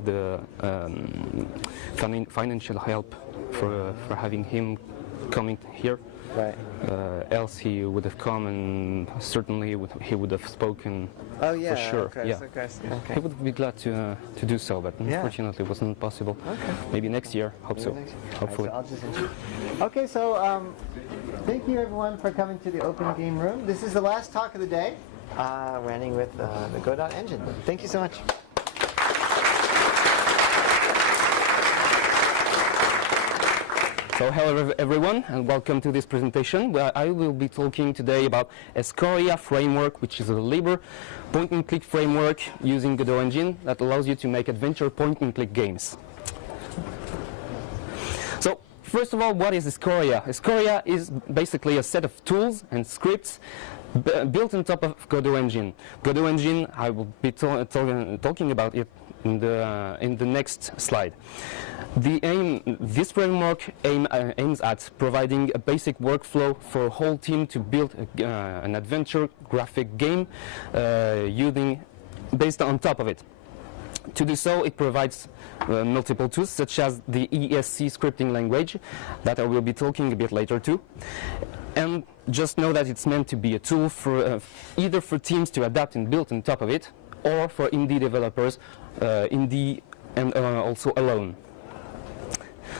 the financial help for having him coming here. Right. Else he would have come and certainly he would have spoken. Oh yeah, for sure. okay, Yeah. okay. He would be glad to do so, but unfortunately it wasn't possible. Okay. Maybe next year. Hope so. Hopefully. Right, so okay, so thank you everyone for coming to the Open Game Room. This is the last talk of the day. Running with the Godot Engine. Thank you so much. So hello everyone and welcome to this presentation where I will be talking today about Escoria framework, which is a libre point-and-click framework using Godot Engine that allows you to make adventure point-and-click games. So first of all, what is Escoria? Escoria is basically a set of tools and scripts built on top of Godot Engine. Godot Engine, I will be talking about it in the next slide. This framework aims at providing a basic workflow for a whole team to build an adventure graphic game based on top of it. To do so, it provides multiple tools such as the ESC scripting language that I will be talking a bit later too. And just know that it's meant to be a tool for either for teams to adapt and build on top of it, or for indie developers, indie and also alone.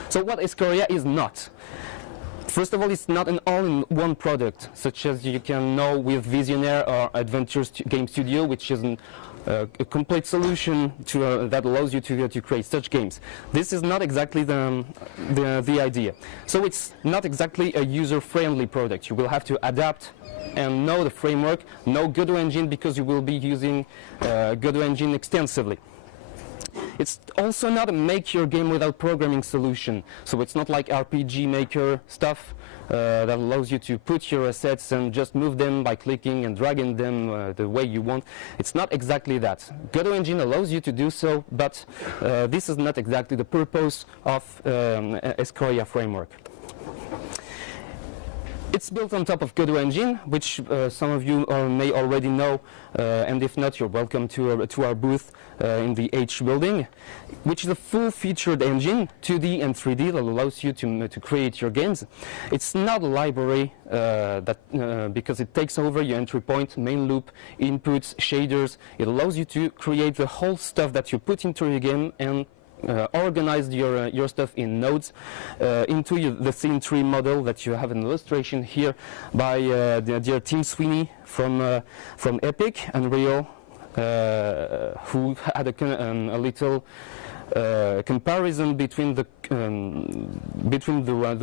So what Escoria is not. First of all, it's not an all-in-one product, such as you can know with Visionaire or Adventure Game Studio, which is a complete solution that allows you to create such games. This is not exactly the idea. So it's not exactly a user-friendly product. You will have to adapt and know the framework, know Godot Engine, because you will be using Godot Engine extensively. It's also not a make-your-game without programming solution, so it's not like RPG Maker stuff that allows you to put your assets and just move them by clicking and dragging them the way you want. It's not exactly that. Godot Engine allows you to do so, but this is not exactly the purpose of Escoria framework. It's built on top of Godot Engine, which some of you may already know, and if not, you're welcome to our booth in the H building, which is a full-featured engine, 2D and 3D, that allows you to create your games. It's not a library because it takes over your entry point, main loop, inputs, shaders. It allows you to create the whole stuff that you put into your game and organize your stuff in nodes into the scene tree model that you have an illustration here by the dear Tim Sweeney from Epic Unreal, who had a little comparison between the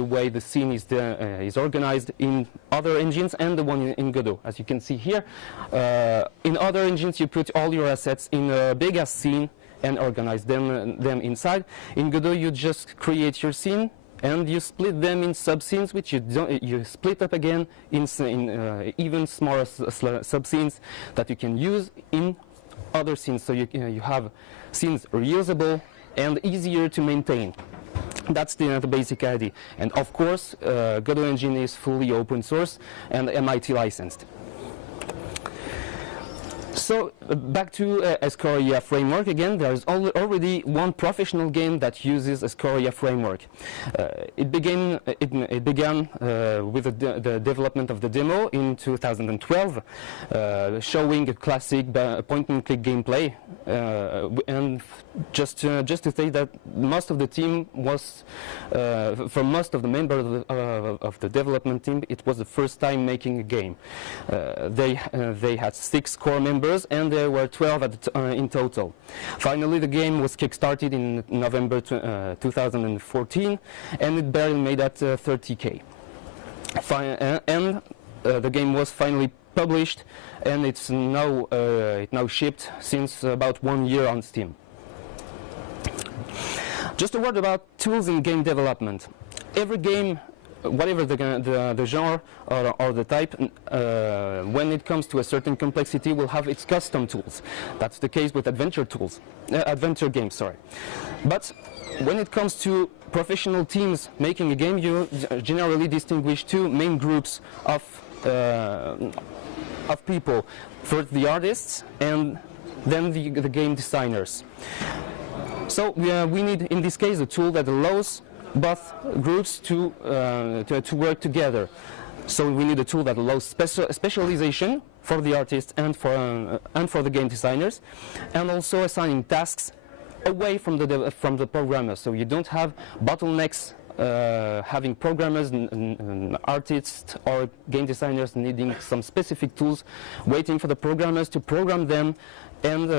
way the scene is organized in other engines and the one in Godot. As you can see here, in other engines you put all your assets in a big ass scene and organize them inside. In Godot, you just create your scene and you split them in sub-scenes, which you split up again in even smaller sub-scenes that you can use in other scenes. So you have scenes reusable and easier to maintain. That's the basic idea. And of course, Godot Engine is fully open source and MIT licensed. So back to Escoria framework again. There is already one professional game that uses Escoria framework. It began with the development of the demo in 2012, showing a classic point-and-click gameplay. And just to say that most of the team was, for most of the members of the development team, it was the first time making a game. They had 6 core members, and there were 12 in total. Finally, the game was kickstarted in November 2014, and it barely made at 30K. The game was finally published, and it's now shipped since about 1 year on Steam. Just a word about tools in game development. Every game, whatever the genre or the type, when it comes to a certain complexity, will have its custom tools. That's the case with adventure games, sorry. But when it comes to professional teams making a game, you generally distinguish 2 main groups of people. First, the artists, and then the game designers. So we need, in this case, a tool that allows both groups to work together. So we need a tool that allows specialization for the artists and for the game designers, and also assigning tasks away from the programmers. So you don't have bottlenecks, having programmers and artists or game designers needing some specific tools, waiting for the programmers to program them, and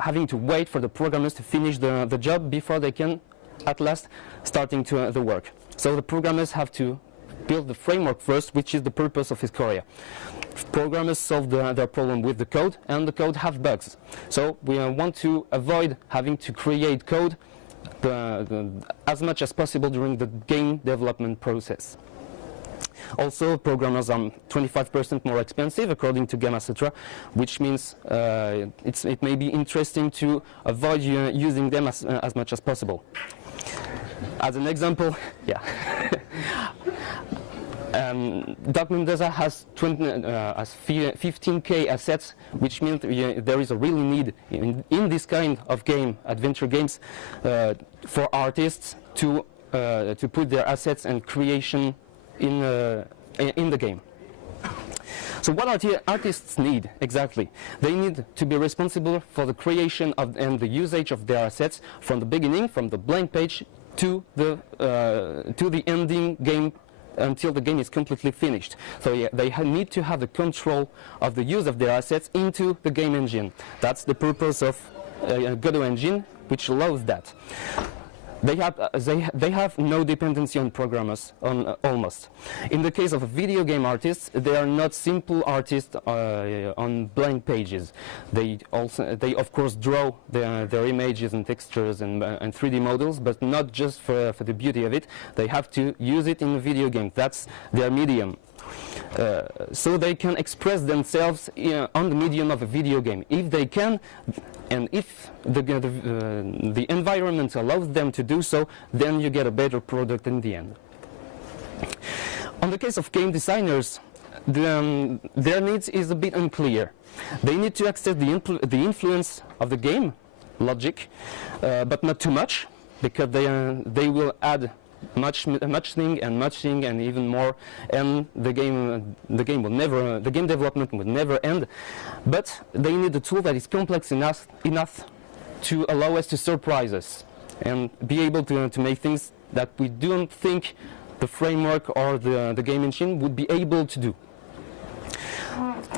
having to wait for the programmers to finish the job before they can at last starting to the work. So the programmers have to build the framework first, which is the purpose of Escoria. Programmers solve their problem with the code, and the code have bugs. So we want to avoid having to create code as much as possible during the game development process. Also, programmers are 25% more expensive according to Gamma Sutra, which means it may be interesting to avoid using them as much as possible. As an example, yeah. Dark Mendoza has 15k assets, which means there is a really need in this kind of game, adventure games, for artists to put their assets and creation in the game. So what artists need exactly? They need to be responsible for the creation of and the usage of their assets from the beginning, from the blank page to the ending game, until the game is completely finished. So yeah, they need to have the control of the use of their assets into the game engine. That's the purpose of Godot Engine, which allows that. They have no dependency on programmers, almost. In the case of video game artists, they are not simple artists on blank pages. They of course draw their images and textures and 3D models, but not just for the beauty of it. They have to use it in a video game. That's their medium. So they can express themselves on the medium of a video game. If they can, and if the environment allows them to do so, then you get a better product in the end. On the case of game designers, their needs is a bit unclear. They need to access the influence of the game logic, but not too much, because they will add much thing and even more, and the game development will never end. But they need a tool that is complex enough to allow us to surprise us and be able to make things that we don't think the framework or the game engine would be able to do.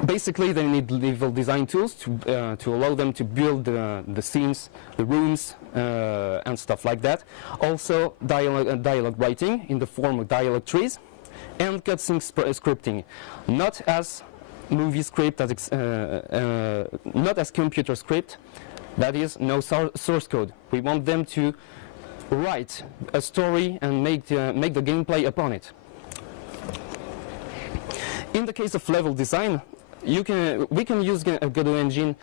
Basically, they need level design tools to allow them to build the scenes, the rooms, and stuff like that. Also, dialogue writing in the form of dialogue trees, and cutscene scripting, not as movie script, not as computer script. That is, no source code. We want them to write a story and make the gameplay upon it. In the case of level design, we can use Godot Engine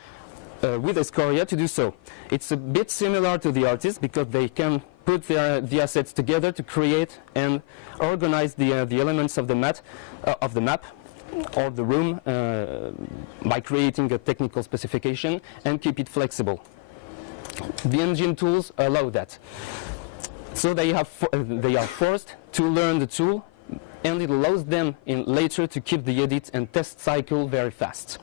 with Escoria to do so. It's a bit similar to the artists because they can put the assets together to create and organize the elements of the map or the room by creating a technical specification and keep it flexible. The engine tools allow that. So they are forced to learn the tool, and it allows them later to keep the edit and test cycle very fast.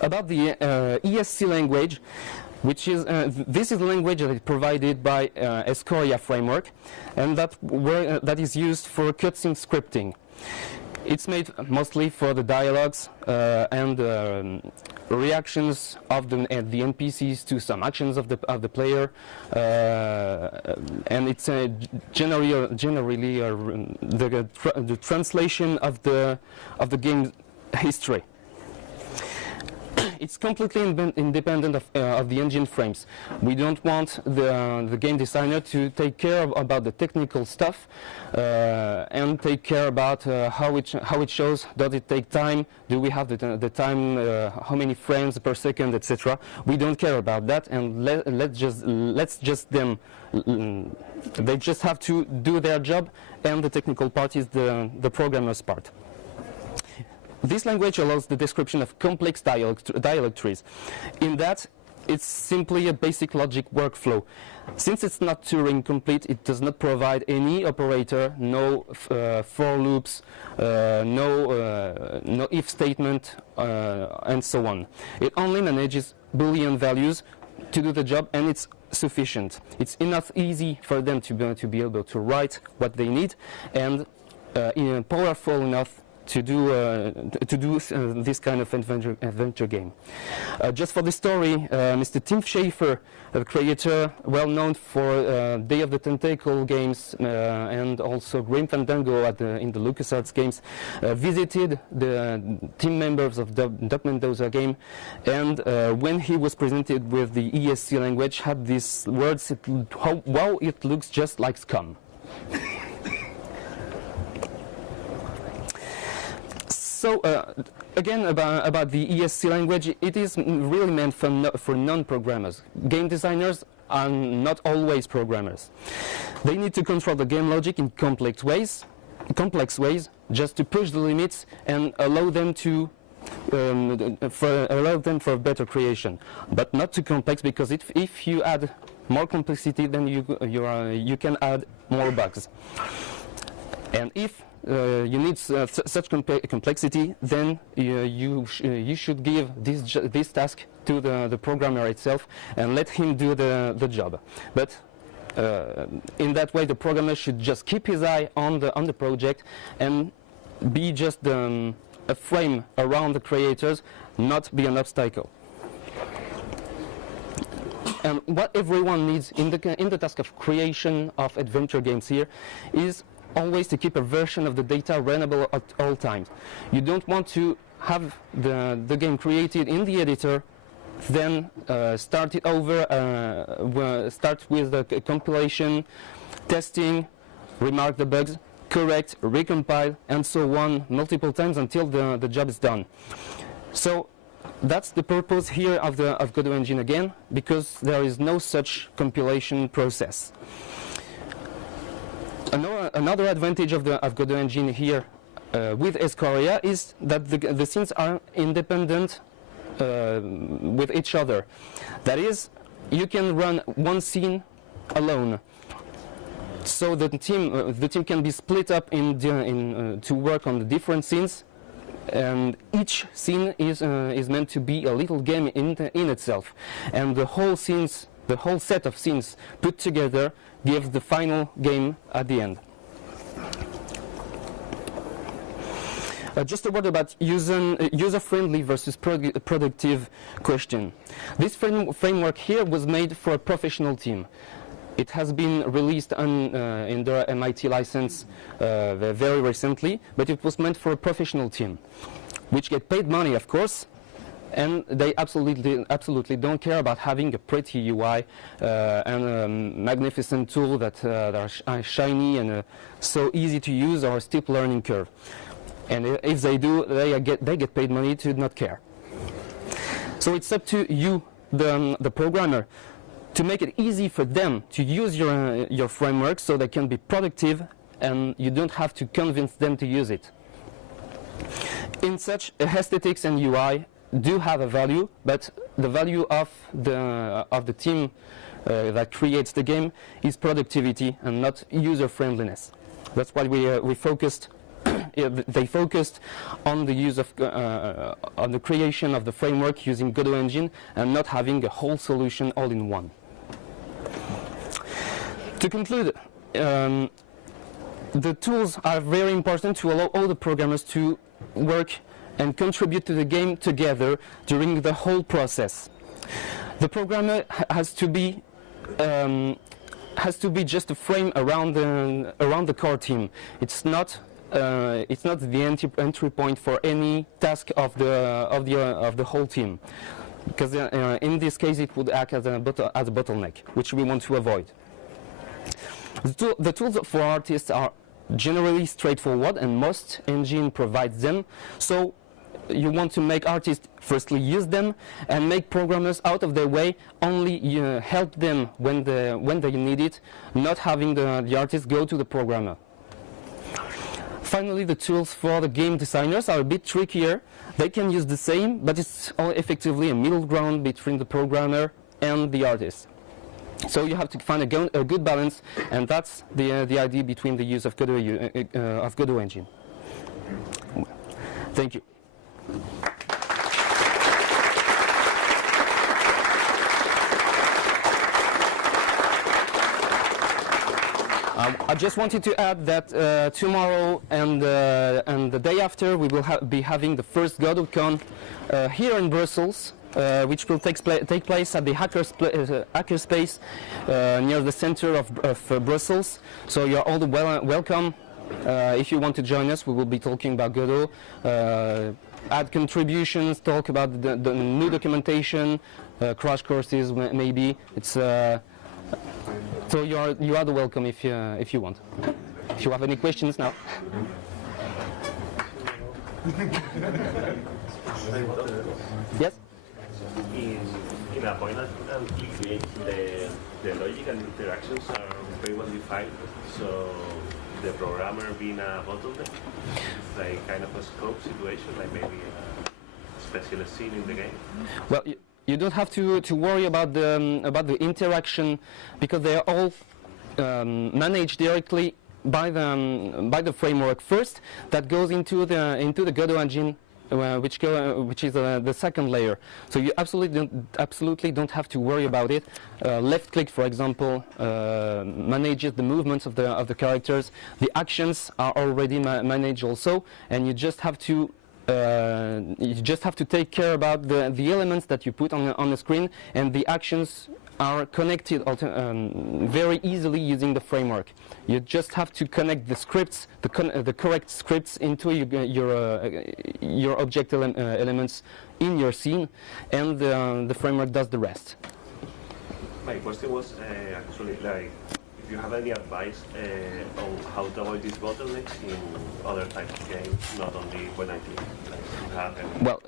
About the ESC language, which is this is a language that is provided by Escoria framework, and that is used for cutscene scripting. It's made mostly for the dialogues and reactions of the NPCs to some actions of the player, and it's generally the translation of the game history. It's completely independent of the engine frames. We don't want the game designer to take care about the technical stuff and take care about how it shows. Does it take time? Do we have the time? How many frames per second, etc. We don't care about that, and they just have to do their job, and the technical part is the programmer's part. This language allows the description of complex dialogue trees. In that, it's simply a basic logic workflow. Since it's not Turing complete, it does not provide any operator, no for loops, no if statement, and so on. It only manages Boolean values to do the job, and it's sufficient. It's enough easy for them to be able to write what they need, and powerful enough to do this kind of adventure game. Just for the story, Mr. Tim Schafer, a creator well known for Day of the Tentacle games and also Grim Fandango in the LucasArts games, visited the team members of Duck Mendoza game, and when he was presented with the ESC language, had these words: "Wow, it looks just like scum." So again, about the ESC language, it is really meant for non-programmers. Game designers are not always programmers. They need to control the game logic in complex ways, just to push the limits and allow them for better creation, but not too complex, because if you add more complexity, then you can add more bugs. And if you need such complexity, then you should give this task to the programmer itself and let him do the job. But in that way, the programmer should just keep his eye on the project and be just a frame around the creators, not be an obstacle. And what everyone needs in the task of creation of adventure games here is always to keep a version of the data runnable at all times. You don't want to have the game created in the editor, then start it over, start with the compilation, testing, remark the bugs, correct, recompile, and so on multiple times until the job is done. So that's the purpose here of Godot Engine again, because there is no such compilation process. Another advantage of Godot Engine here with Escoria is that the scenes are independent with each other. That is, you can run one scene alone. So the team can be split up to work on the different scenes, and each scene is meant to be a little game in itself, and the whole set of scenes put together gives the final game at the end. Just a word about user-friendly versus productive question. This framework here was made for a professional team. It has been released in the MIT license very recently, but it was meant for a professional team, which get paid money, of course, and they absolutely don't care about having a pretty UI and a magnificent tool that are shiny and so easy to use, or a steep learning curve. And if they do, they get paid money to not care. So it's up to you, the programmer, to make it easy for them to use your framework so they can be productive and you don't have to convince them to use it. In such, aesthetics and UI do have a value, but the value of the team that creates the game is productivity and not user-friendliness. That's why we focused. They focused on the use of on the creation of the framework using Godot Engine and not having a whole solution all in one. To conclude, the tools are very important to allow all the programmers to work and contribute to the game together during the whole process. The programmer has to be just a frame around the core team. It's not the entry point for any task of the whole team, because in this case it would act as a bottleneck, which we want to avoid. The tools for artists are generally straightforward, and most engine provides them. So you want to make artists firstly use them and make programmers out of their way, only help them when they need it, not having the artist go to the programmer. Finally, the tools for the game designers are a bit trickier, They can use the same, but it's all effectively a middle ground between the programmer and the artist. So you have to find a good balance, and that's the idea between the use of Godot Engine. Thank you. I just wanted to add that tomorrow and the day after we will be having the first GodotCon here in Brussels, which will take place at the Hackerspace near the center of Brussels. So you're all welcome. If you want to join us, we will be talking about Godot, add contributions, talk about the new documentation, crash courses maybe. It's so you are the welcome if you want. If you have any questions now. Yes. In a point and click game, the logic and interactions are very well defined. So the programmer being a bottleneck, it's like kind of a scope situation, like maybe a special scene in the game. Well, you don't have to worry about the interaction, because they are all managed directly by the framework first. That goes into the Godot engine, which is the second layer. So you absolutely don't have to worry about it. Left click, for example, manages the movements of the characters. The actions are already managed also, and you just have to take care about the elements that you put on the screen, and the actions are connected very easily using the framework. You just have to connect the scripts, the correct scripts into your object elements in your scene, and the framework does the rest. My question was actually like, if you have any advice on how to avoid these bottlenecks in other types of games, not only when I click, like, you have any Well,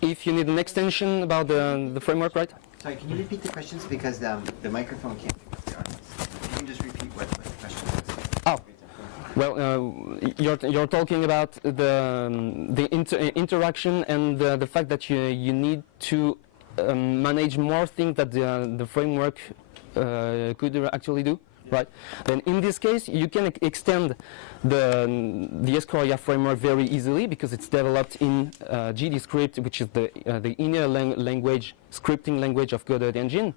if you need an extension about the framework, right? Sorry, can you repeat the questions, because the microphone can't pick up the audience. Can you just repeat what the question was? Oh, well, you're talking about the interaction and the fact that you need to manage more things that the framework could actually do. Right. Then in this case, you can extend the Escoria framework very easily, because it's developed in GDScript, which is the inner language, scripting language of Godot Engine.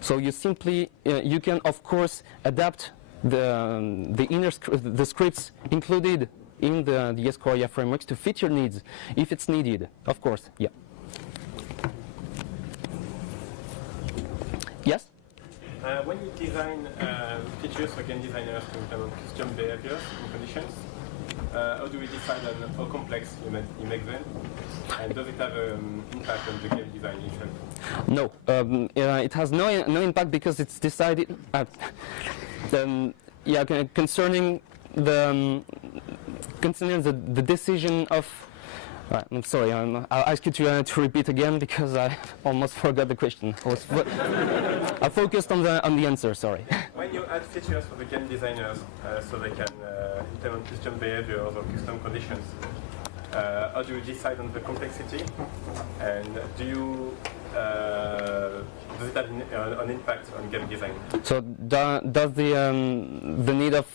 So you simply you can of course adapt the scripts included in the Escoria frameworks to fit your needs if it's needed. Of course, yeah. Yes. When you design features for game designers to implement custom behaviors and conditions, how do we decide on how complex you make them? And does it have an impact on the game design itself? No, it has no impact, because it's decided. Concerning the decision of. I'm sorry. I'll ask you to repeat again, because I almost forgot the question. I focused on the answer. Sorry. When you add features for the game designers, so they can implement custom behaviors or custom conditions, how do you decide on the complexity? And does it have an impact on game design? So does the need of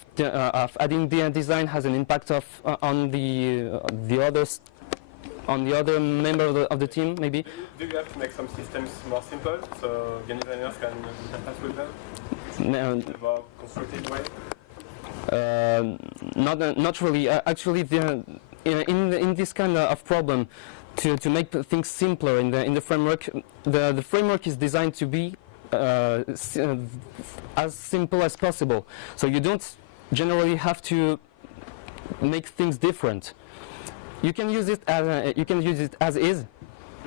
adding the design has an impact on the others? On the other member of the team, maybe? Do you have to make some systems more simple, so game designers can interface with them in a more constructive way? Not really. Actually, in this kind of problem, to make things simpler in the framework, the framework is designed to be as simple as possible. So you don't generally have to make things different. You can use it as is,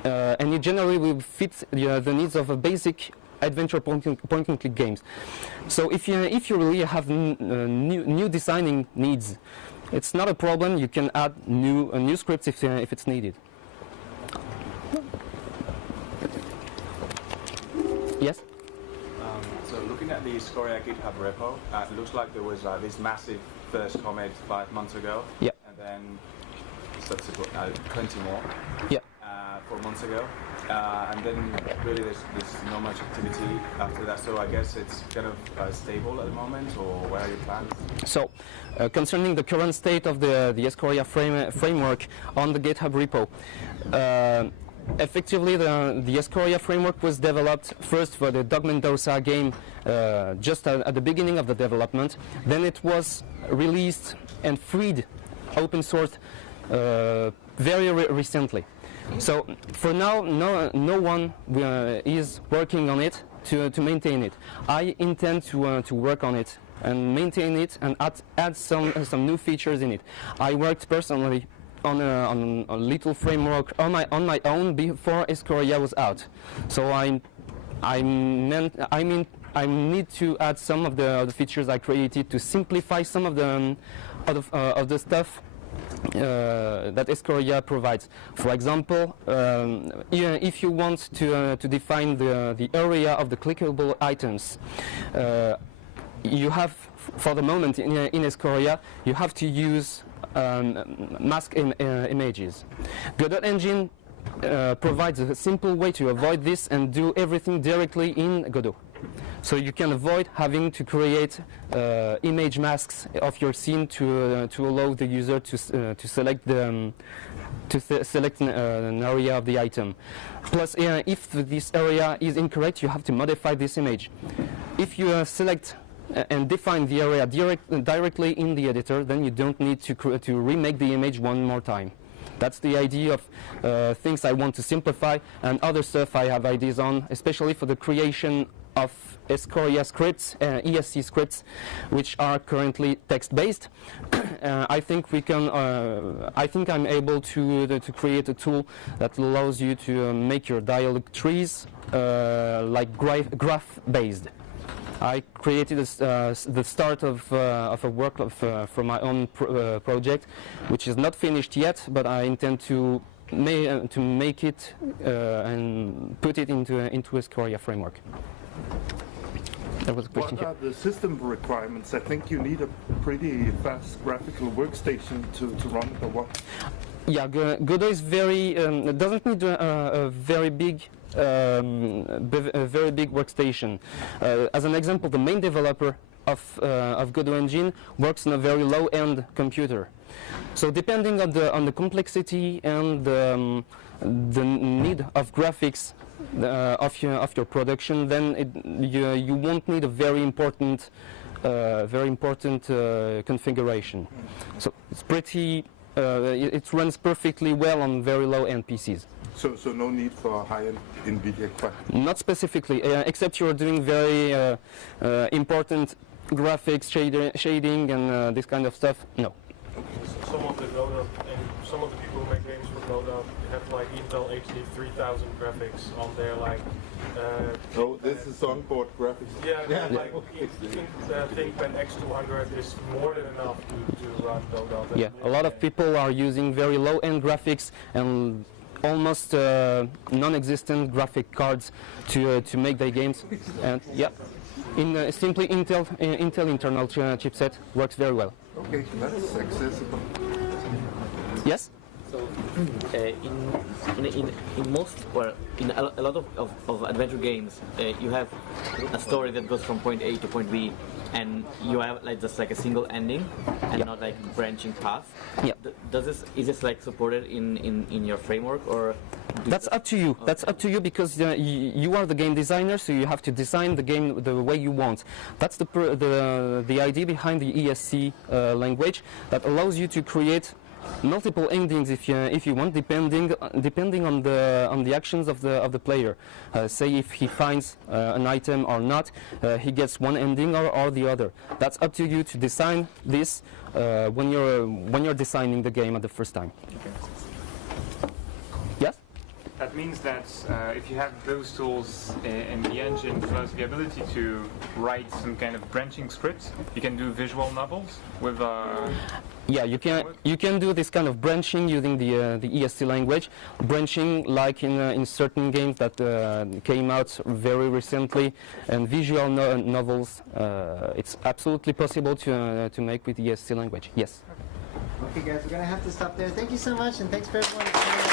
and it generally will fit the needs of a basic adventure point-and-click games. So if you really have new designing needs, it's not a problem. You can add new scripts if it's needed. Yes. So looking at the Escoria GitHub repo, it looks like there was this massive first commit 5 months ago. Yeah. And then subsequent 20 more. Yeah. 4 months ago, and then really there's not much activity after that. So I guess it's kind of stable at the moment, or what are your plans? So, concerning the current state of the Escoria framework on the GitHub repo, effectively the Escoria framework was developed first for the Dog Mendoza game just at the beginning of the development. Then it was released and freed, open sourced very recently. So for now, no one is working on it to maintain it. I intend to work on it and maintain it and add some new features in it. I worked personally on a little framework on my own before Escoria was out. So I need to add some of the features I created to simplify some of the stuff that Escoria provides. For example, if you want to define the area of the clickable items, you have, for the moment in Escoria, you have to use mask images. Godot Engine provides a simple way to avoid this and do everything directly in Godot. So you can avoid having to create image masks of your scene to allow the user to select an area of the item. Plus, if this area is incorrect, you have to modify this image. If you select and define the area directly in the editor, then you don't need to remake the image one more time. That's the idea of things I want to simplify, and other stuff I have ideas on, especially for the creation of Escoria scripts, ESC scripts, which are currently text-based. I think we can. I think I'm able to create a tool that allows you to make your dialogue trees like graph-based. I created the start of a work for my own project, which is not finished yet, but I intend to make it and put it into Escoria framework. That was a question. What are the system requirements? I think you need a pretty fast graphical workstation to run the work. Yeah, Godot is doesn't need a very big workstation. As an example, the main developer of Godot Engine works on a very low-end computer. So depending on the complexity and the need of graphics of your production, then you won't need a very important configuration. So it's pretty. It runs perfectly well on very low-end PCs. So no need for high-end NVIDIA graphics? Not specifically, except you're doing very important graphics, shading, and this kind of stuff. No. Some of the Godot and some of the people who make games for Godot have like Intel HD 3000 graphics on their like. Oh, this is onboard graphics. Yeah. Like ThinkPad X200 is more than enough to run Godot. Yeah, a lot of people are using very low-end graphics and almost non-existent graphic cards to make their games. And yeah, simply Intel internal chipset works very well. Okay, that's accessible. Yes? So, in most, or in a lot of adventure games, you have a story that goes from point A to point B, and you have like just like a single ending, and not like branching paths. Yeah. Is this like supported in your framework, or? That's up to you. Okay. That's up to you because you are the game designer, so you have to design the game the way you want. That's the idea behind the ESC language that allows you to create multiple endings if you want, depending on the actions of the player. Say if he finds an item or not, he gets one ending or the other. That's up to you to design this when you're designing the game at the first time. Okay. Yes? That means that if you have those tools in the engine, plus the ability to write some kind of branching scripts, you can do visual novels with. Yeah, you can do this kind of branching using the ESC language. Branching, like in certain games that came out very recently, and visual novels. It's absolutely possible to make with ESC language. Yes. Okay, guys, we're going to have to stop there. Thank you so much, and thanks for everyone.